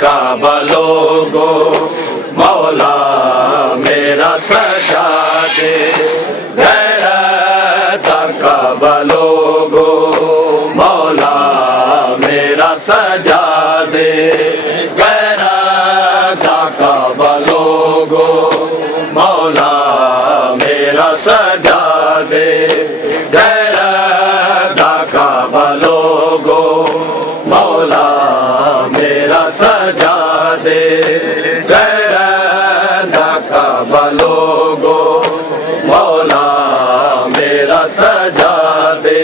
काबा लोगो मौला मेरा सजा दे, गैरत काबा लोगो मौला मेरा सजा दे, गैरत काबा लोगो मौला मेरा सजा दे, गैरत काबा लोगो मौला मेरा सजा दे, गैरत काबा लोगो मौला मेरा सजा दे,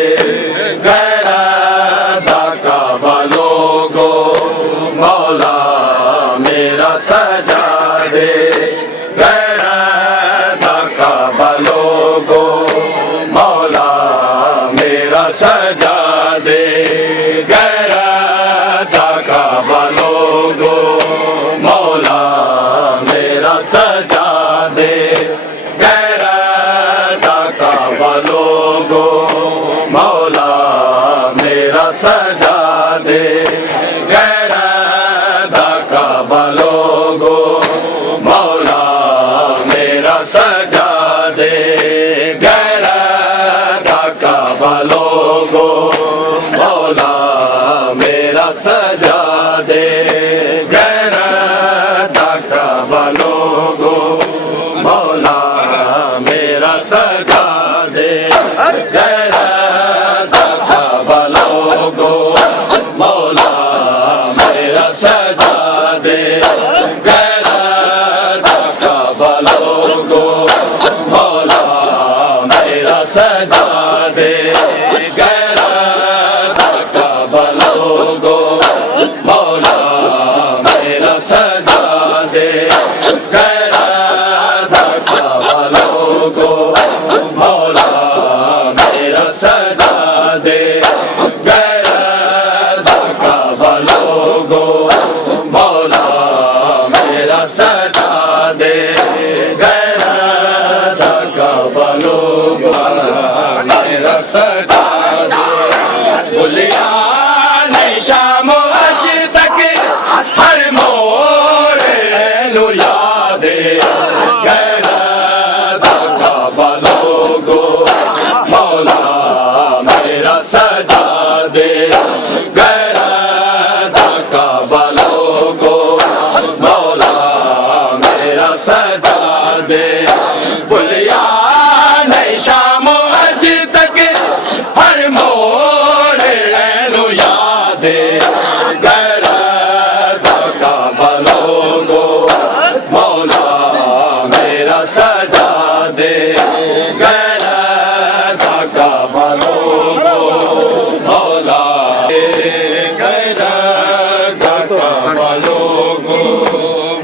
गैरत काबा लोगो मौला मेरा सजा दे, गैरत काबा लोगो मौला मेरा सजा दे, गैरत काबा लोगो मौला मेरा सजा दे, गैरत काबा लोगो मौला मेरा सजा दे, गैरत काबा लोगो मौला मेरा सजा दे, गैरत काबा लोगो मौला मेरा सजा दे, गैरत काबा लोगो मौला मेरा सजा दे, गैरत काबा लोगो मौला मेरा सजा दे, गैरत काबा लोगो मौला मेरा सजा दे, गैरत काबा लोगो मौला मेरा सजा दे, गैरत काबा लोगो मौला मेरा सजा दे, गैरत काबा लोगो मौला मेरा सजा दे, गैरत काबा लोगो मेरा सजा दे, बुलिया नहीं शाम अज तक हर मोड़ नु याद, गैरत काबा लोगो मौला मेरा सजा दे, गैरत काबा लोगो मौला मेरा सजा दे, बुलिया नहीं शाम अज तक हर मोड़ नु याद, गैरत काबा लोगो मौला मेरा सजा दे, गैरत काबा लोगो मौला, गैरत काबा लोगो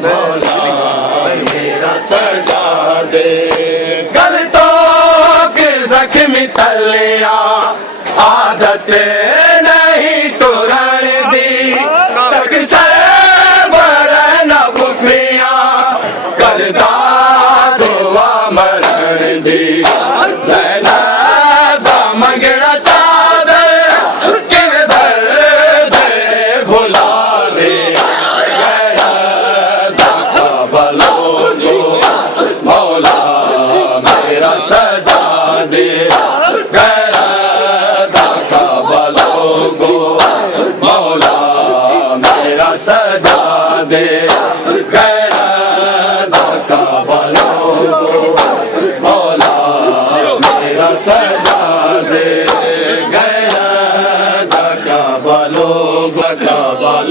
मौला मेरा सजा दे, गलतों के जख्मी तलिया आदत नहीं तोरण दी, तक सरबर न बुखरिया करदा दुआ मरण दी, ज़ैनब मंगना चादर किव दर्द भुला दे, गैरत काबा लोगो मौला मेरा सजा दे, गैरत काबा लोगो मौला मेरा सजा दे, गैरत काबा लोगो मौला मेरा सजा दे, गैरत काबा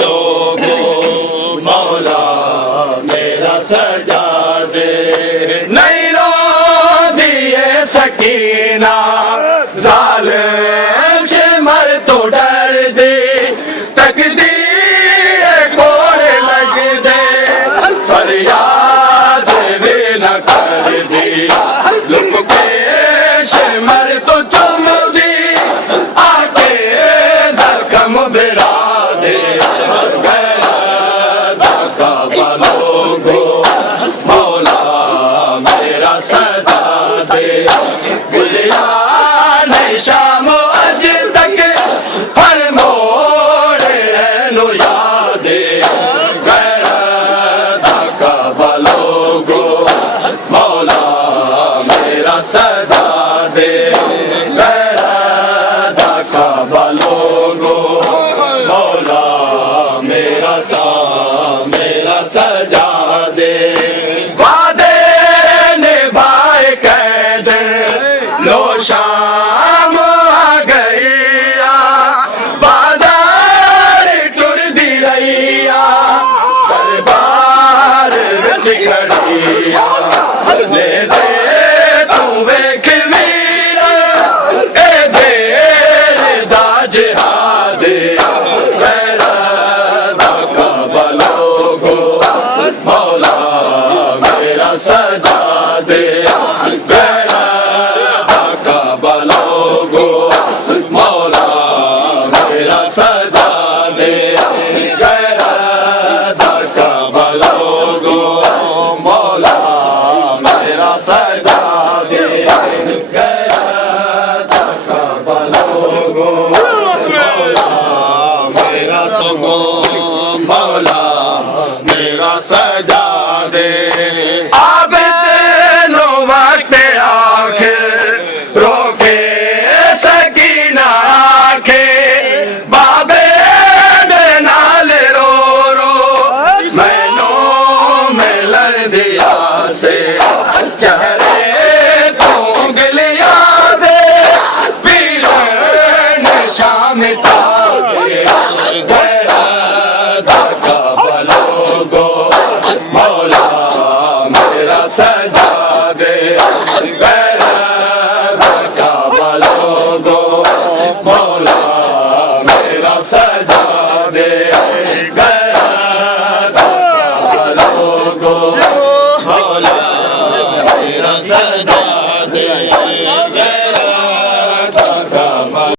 लोगो मौला मेरा सजा दे, नहीं रो दिए सकीना जालिम से मर तो डर दे, तकदीर कोड़ लग दे, फरियाद दे वादे निभाए कैद लो शाम आ गईया बाजार टुर दी रहीया दरबार विच खड़िया ले से तू वेख वीर ए देर दा जिहाद गैरा दा काबलोगो मौला मेरा सजा दे गैरा दा काबलोगो मौला मेरा सजा दे गैरा दा काबलोगो मौला मेरा सजा दे गैरा दा काबलोगो मौला मेरा सगो मौला मेरा सजा दे आबे तेनो वक्त आखिर रोके सकीना आखे बाबे दे नाल रो रो मैनो मिलन दिया से चेहरे तो उंगलियां दे पीर निशान टाके गैरा दा काबलोगो मौला मेरा सजा दे गैरा दा काबलोगो मौला मेरा सजा दे गैरा दा काबलोगो मौला मेरा सजा